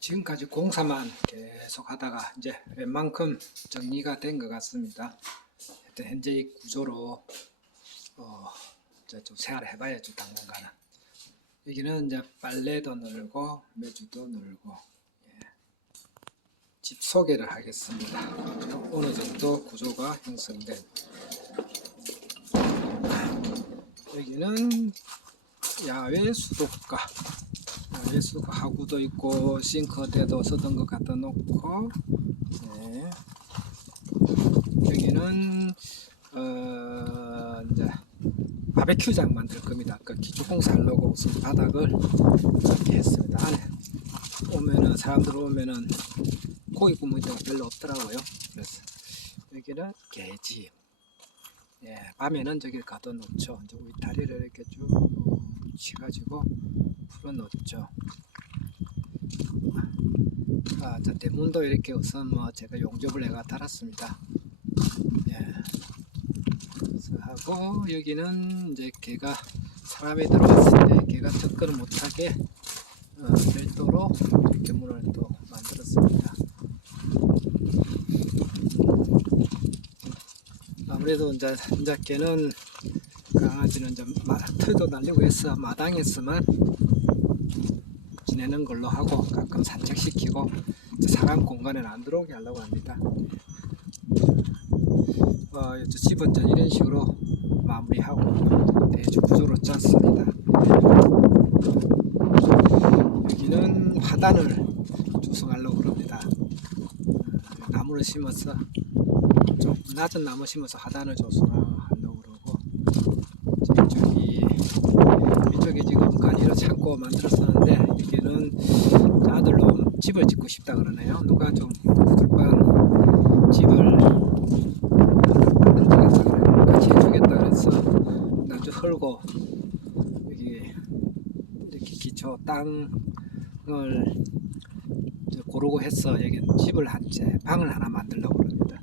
지금까지 공사만 계속 하다가 이제 웬만큼 정리가 된 것 같습니다. 현재 이 구조로 어, 이제 좀 생활을 해봐야죠 당분간은. 여기는 이제 빨래도 늘고 매주도 늘고 예. 집 소개를 하겠습니다. 어느 정도 구조가 형성된 여기는 야외 수도가 야외 수도가 하구도 있고 싱크대도 쓰던 것 갖다 놓고 네. 여기는 어 이제 바베큐장 만들 겁니다. 그 기초공사 하려고 우선 바닥을 이렇게 했습니다. 안에 오면은 사람들 오면은 고기 구멍이 별로 없더라고요. 그래서 여기는 개집. 예, 밤에는 저기 가둬 놓죠. 이제 울타리를 이렇게 쭉 치가지고 풀어 놓죠. 아, 저 대문도 이렇게 우선 뭐 제가 용접을 해가 달았습니다. 예. 하고 여기는 이제 개가 사람이 들어왔을 때 개가 접근을 못하게 어, 별도로 이렇게 문을 또 만들었습니다. 아무래도 이제 이제 개는 강아지는 마, 털도 날리고 해서 마당에서만 지내는 걸로 하고 가끔 산책시키고 사람 공간에는 안 들어오게 하려고 합니다. 어, 집은 이제 이런 식으로 마무리하고 대주 구조로 짰습니다. 여기는 화단을 조성하려고 그럽니다. 어, 나무를 심어서 좀 낮은 나무 심어서 하단을 조성하려고 그러고 저기 이쪽에 지금 간이 만들었었는데 여기는 아들로 집을 짓고 싶다 그러네요. 누가 좀 부들방 집을 만들어주겠다 그래요. 같이 해주겠다 그래서 나주 헐고 여기 이렇게 기초 땅을 고르고 해서 여기 집을 한 채 방을 하나 만들려고 그럽니다.